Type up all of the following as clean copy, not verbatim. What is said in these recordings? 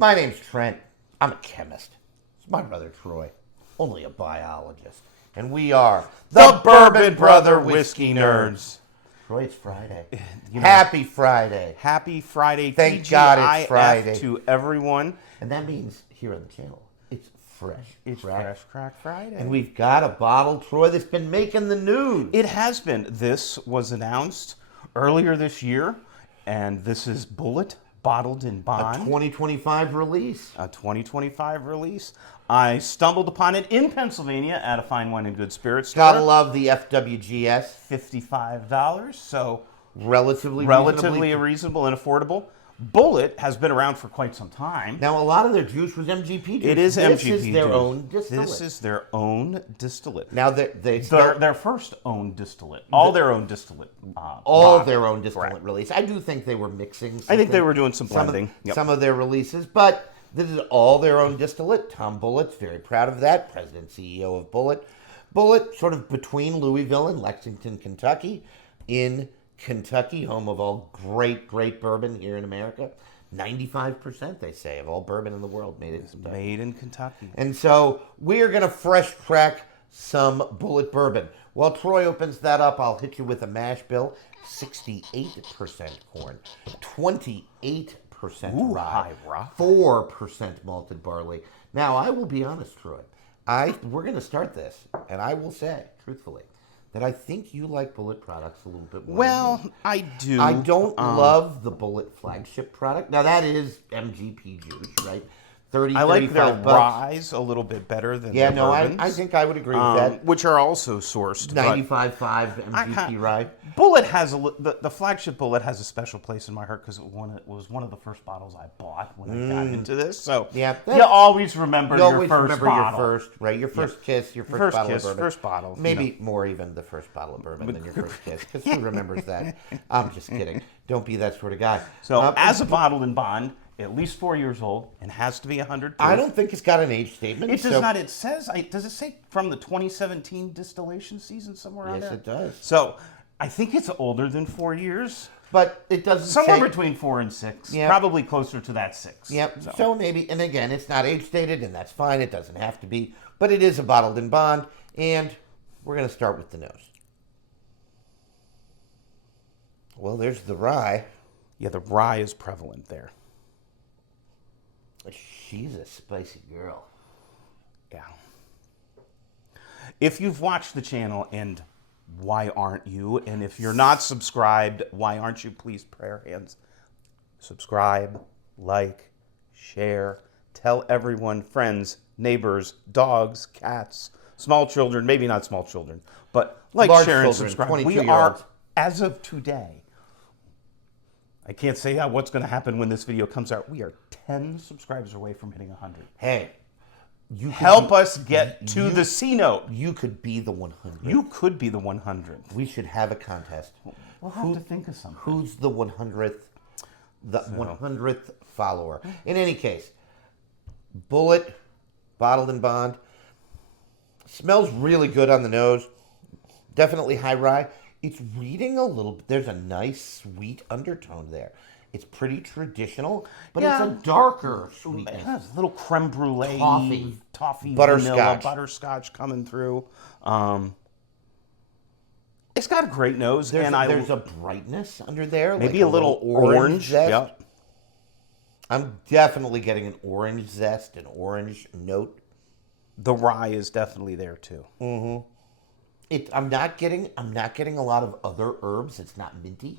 My name's Trent. I'm a chemist. It's my brother Troy, only a biologist. And we are The Bourbon Brother Whiskey Nerds. Troy, it's Friday. You know, Happy Friday. Happy Friday. Thank God it's TGIF Friday. to everyone. And that means here on the channel, it's fresh. It's Fresh Crack Friday. And we've got a bottle, Troy, that's been making the news. It has been. This was announced earlier this year, and this is Bulleit, bottled in A bond. 2025 release. A 2025 release. I stumbled upon it in Pennsylvania at a Fine Wine and Good Spirits store. Gotta love the FWGS. $55, so Relatively reasonable and affordable. Bulleit has been around for quite some time. Now, a lot of their juice was MGP juice. It is MGP This is their juice. own distillate. This is their own distillate. Now, Their first own distillate. All their own distillate. their own distillate Correct. release. I do think they were mixing I think they were doing some blending. some of their releases, but this is all their own distillate. Tom Bulleit's very proud of that, president CEO of Bulleit. Bulleit, sort of between Louisville and Lexington, Kentucky, in Kentucky, home of all great bourbon here in America. 95%, they say, of all bourbon in the world made it in Kentucky. Made in Kentucky. And so we're going to fresh crack some Bulleit bourbon. While Troy opens that up, I'll hit you with a mash bill. 68% corn, 28% rye, high rye. 4% malted barley. Now, I will be honest, Troy. We're going to start this, and I will say, truthfully, that I think you like Bulleit products a little bit more. Well, I do. I don't love the Bulleit flagship product. Now, that is MGP juice, right? 30, I like their 35 bucks. ryes a little bit better than Yeah, their no, bourbons. I think I would agree with that. Which are also sourced. but 95.5 MGP rye. Bulleit has the flagship Bulleit has a special place in my heart because it was one of the first bottles I bought when I got into this. So Yeah, you always remember You your always first remember bottle. your first, right? Your first kiss, your first First bottle kiss, of bourbon. first bottle, you Maybe more even the first bottle of bourbon than your first kiss, because who remembers that? I'm just kidding. Don't be that sort of guy. So as a bottled in bond, at least 4 years old, and has to be 100 proof. I don't think it's got an age statement. It does not. It says. Does it say from the 2017 distillation season somewhere on Yes, there? it does. So I think it's older than 4 years. But it doesn't Somewhere say... between 4 and 6. Yeah. Probably closer to that 6. Yep. So maybe, and again, it's not age stated, and that's fine. It doesn't have to be. But it is a bottled in bond, and we're going to start with the nose. Well, there's the rye. Yeah, the rye is prevalent there. She's a spicy girl. Yeah. If you've watched the channel, and why aren't you? And if you're not subscribed, why aren't you? Please, prayer hands. Subscribe, like, share, tell everyone, friends, neighbors, dogs, cats, small children, maybe not small children, but like, Large share, and children, subscribe. We 22-year-olds. are, as of today, I can't say what's going to happen when this video comes out. We are 10 subscribers away from hitting 100. Hey, you could Help be- us get to the C note. You could be the 100. You could be the 100. We should have a contest. We'll have to think of something. Who's the 100th, 100th follower? In any case, Bulleit, bottled in bond. Smells really good on the nose. Definitely high rye. It's reading a little. There's a nice sweet undertone there. It's pretty traditional, but it's a darker sweetness. Yeah, it's a little creme brulee, toffee, Butterscotch. vanilla, butterscotch coming through. It's got a great nose, There's a brightness under there. maybe like a little orange zest. Yep. I'm definitely getting an orange zest, an orange note. The rye is definitely there too. I'm not getting a lot of other herbs. It's not minty.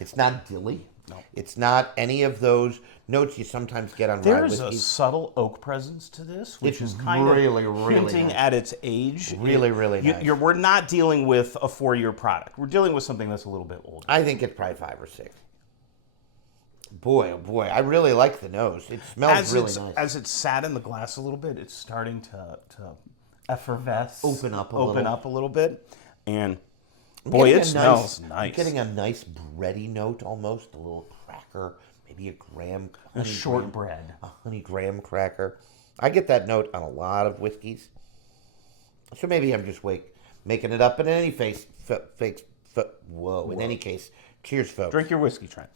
It's not dilly. No. It's not any of those notes you sometimes get on rye There's a whiskeys. subtle oak presence to this, which It's is kind really, of really hinting nice. at its age. Really, really nice. We're not dealing with a 4-year product. We're dealing with something that's a little bit older. I think it's probably 5 or 6. Boy, oh boy, I really like the nose. It smells really nice. As it's sat in the glass a little bit, it's starting to effervesce, Open up a little bit, and boy, it smells nice. I'm getting a nice bready note almost, a little cracker, maybe a graham, A shortbread. a honey graham cracker. I get that note on a lot of whiskeys, so maybe I'm just making it up. But in any case, whoa. In any case, cheers, folks. Drink your whiskey, Trent.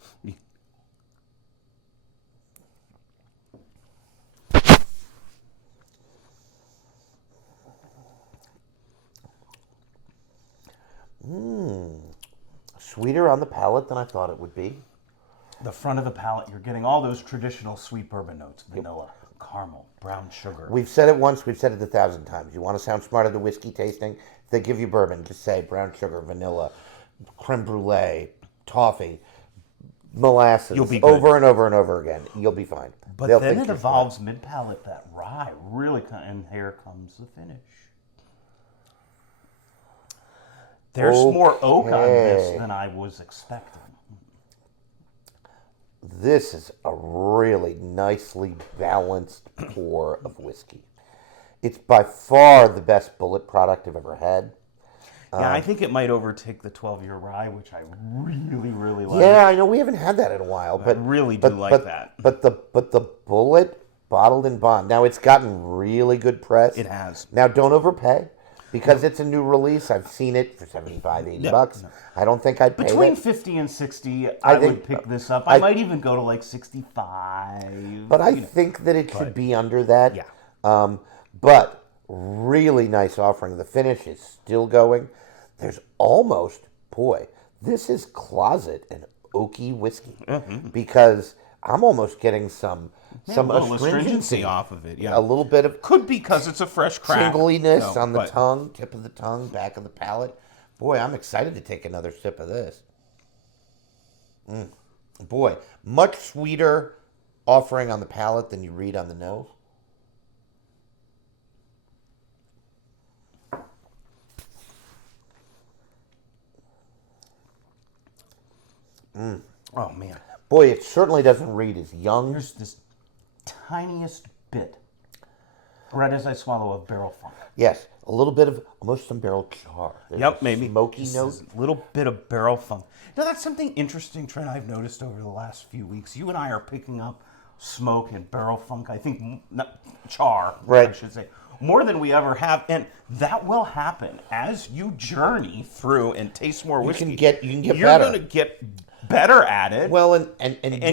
Sweeter on the palate than I thought it would be. The front of the palate, you're getting all those traditional sweet bourbon notes: vanilla, caramel, brown sugar. We've said it once, we've said it 1,000 times. You want to sound smart at the whiskey tasting? If they give you bourbon, just say brown sugar, vanilla, creme brulee, toffee, molasses. You'll be good. Over and over and over again. You'll be fine. But They'll then think it you're evolves mid-palate, that rye really, and here comes the finish. There's more oak on this Okay. than I was expecting. This is a really nicely balanced pour of whiskey. It's by far the best Bulleit product I've ever had. Yeah, I think it might overtake the 12-year rye, which I really, really like. Yeah, I know we haven't had that in a while, but really do like that. But the Bulleit bottled in bond. Now it's gotten really good press. It has. Now don't overpay because it's a new release. I've seen it for 75, 80 bucks. I don't think I'd pay Between it. 50 and 60, I think- would pick this up. I might even go to like 65. But I think that it should be under that. Yeah. But really nice offering. The finish is still going. There's almost, boy, this is closet and oaky whiskey because I'm almost getting some a little astringency astringency off of it. Yeah. A little bit of Could be because it's a fresh crack. tingliness So, on the but- tongue, tip of the tongue, back of the palate. Boy, I'm excited to take another sip of this. Boy, much sweeter offering on the palate than you read on the nose. Oh, man. Boy, it certainly doesn't read as young. There's this tiniest bit, right as I swallow a barrel funk. Yes, a little bit of almost some barrel char. There's Yep, a maybe. smoky Just note. a little bit of barrel funk. Now, that's something interesting, Trent, I've noticed over the last few weeks. You and I are picking up smoke and barrel funk, I think, char, Right. I should say, more than we ever have. And that will happen as you journey through and taste more whiskey. You can get You're better. going to get better at it. Well, and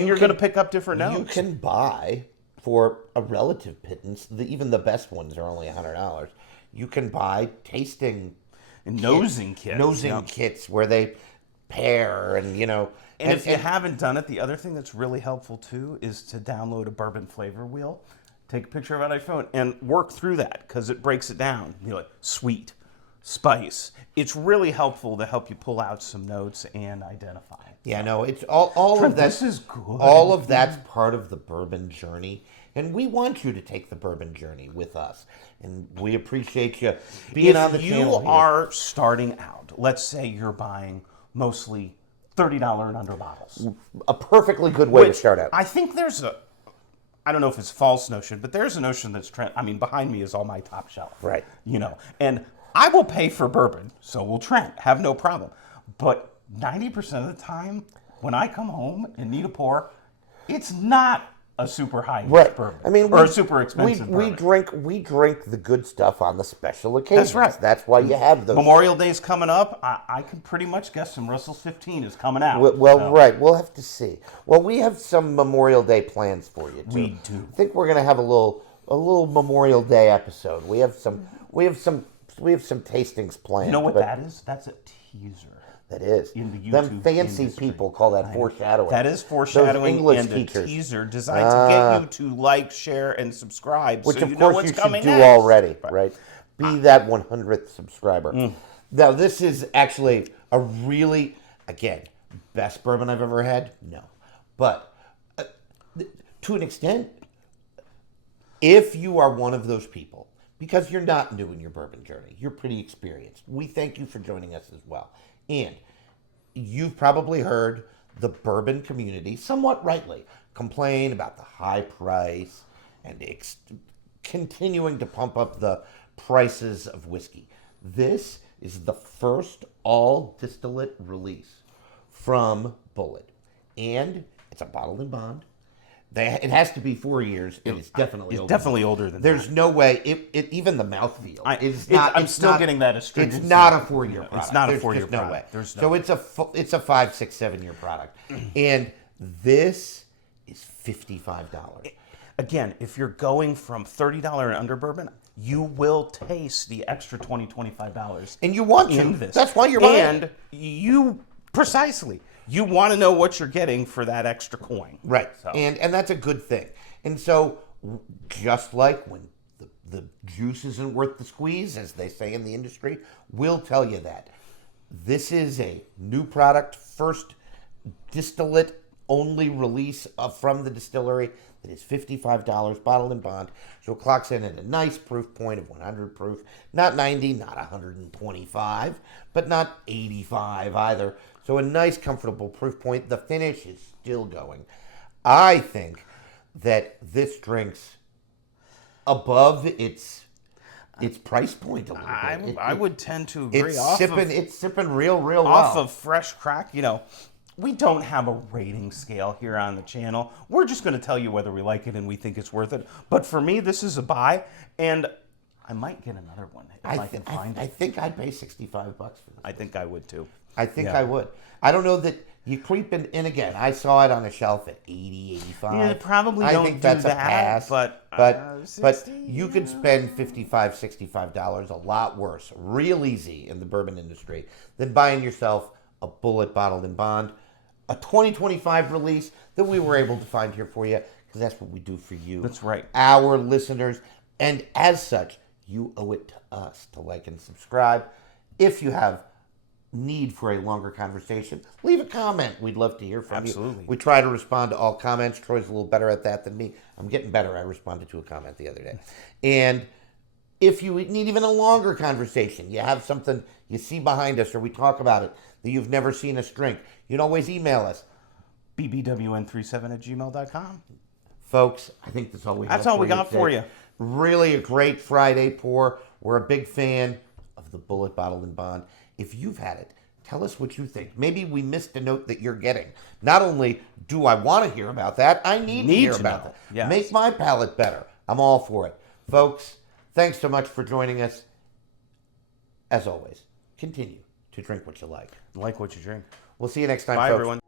you're going to pick up different notes. You can buy for a relative pittance. Even the best ones are only $100. You can buy tasting And nosing kits. nosing Yep. kits where they pair and And if you haven't done it, the other thing that's really helpful too is to download a bourbon flavor wheel, take a picture of it on iPhone, and work through that because it breaks it down. You know, like sweet, spice. It's really helpful to help you pull out some notes and identify. Yeah, no, it's all Trent, of that. this is good. All of that's part of the bourbon journey, and we want you to take the bourbon journey with us. And we appreciate you being on the If you channel. here. are starting out, let's say you're buying mostly $30 and under bottles. a perfectly good way to Which start out. I think there's I don't know if it's a false notion, but there's a notion that's behind me is all my top shelf. Right. And I will pay for bourbon, so will Trent, have no problem. But 90% of the time, when I come home and need a pour, it's not a super high bourbon. I mean, or a super expensive we bourbon. we drink the good stuff on the special occasions. That's right. That's why you have those. Memorial Day's coming up. I can pretty much guess some Russell's 15 is coming out. So, Right. We'll have to see. Well, we have some Memorial Day plans for you too. We do. I think we're gonna have a little Memorial Day episode. We have some tastings planned. You know what but that is? That's a teaser. That is. In the Them YouTube fancy industry. people call that foreshadowing. That is Those foreshadowing English and teachers. a teaser designed to get you to like, share, and subscribe, Which so of you know course what's you should coming do next. already, right? Be that 100th subscriber. Mm. Now, this is actually a really, again, best bourbon I've ever had? No. But to an extent, if you are one of those people, because you're not new in your bourbon journey, you're pretty experienced, we thank you for joining us as well. And you've probably heard the bourbon community, somewhat rightly, complain about the high price and continuing to pump up the prices of whiskey. This is the first all distillate release from Bulleit, and it's a bottled in bond. It has to be 4 years, and it's definitely older. Definitely older than There's no way. Even the mouthfeel. I'm still getting that astringency. It's not a 4-year product. It's not a There's 4-year just no product. way. There's no So way. it's a 5, 6, 7-year product, and this is $55. Again, if you're going from $30 and under bourbon, you will taste the extra $20, $25 And you want to. in this. That's why you're buying. And you, precisely, you want to know what you're getting for that extra coin. Right. So. And that's a good thing. And so, just like when the juice isn't worth the squeeze, as they say in the industry, we'll tell you that. This is a new product, first distillate only release from the distillery that is $55 bottled and bond. So it clocks in at a nice proof point of 100 proof. Not 90, not 125, but not 85 either. So a nice, comfortable proof point. The finish is still going. I think that this drink's above its price point a little bit. I would tend to agree. It's sipping real well. Off of fresh crack, we don't have a rating scale here on the channel. We're just going to tell you whether we like it and we think it's worth it. But for me, this is a buy, and I might get another one if I can find it. I think I'd pay $65 for this. I think I would too. I think I would. I don't know that you creep in again. I saw it on a shelf at 80, 85. Yeah, probably I don't think do that's that, a pass. but 60, you could spend $55, $65 a lot worse, real easy in the bourbon industry, than buying yourself a Bulleit bottled and bond, a 2025 release that we were able to find here for you, because that's what we do for you. That's right. Our listeners. And as such, you owe it to us to like and subscribe. If you have need for a longer conversation, leave a comment. We'd love to hear from you. Absolutely. We try to respond to all comments. Troy's a little better at that than me. I'm getting better. I responded to a comment the other day. And if you need even a longer conversation, you have something you see behind us or we talk about it that you've never seen us drink, you can always email us. bbwn37@gmail.com. Folks, I think that's all we That's all we got for you. Really a great Friday pour. We're a big fan of the Bulleit bottled and bond. If you've had it, tell us what you think. Maybe we missed a note that you're getting. Not only do I want to hear about that, I need to hear about that. Yes. Make my palate better. I'm all for it. Folks, thanks so much for joining us. As always, continue to drink what you like. Like what you drink. We'll see you next time, Bye, folks. everyone.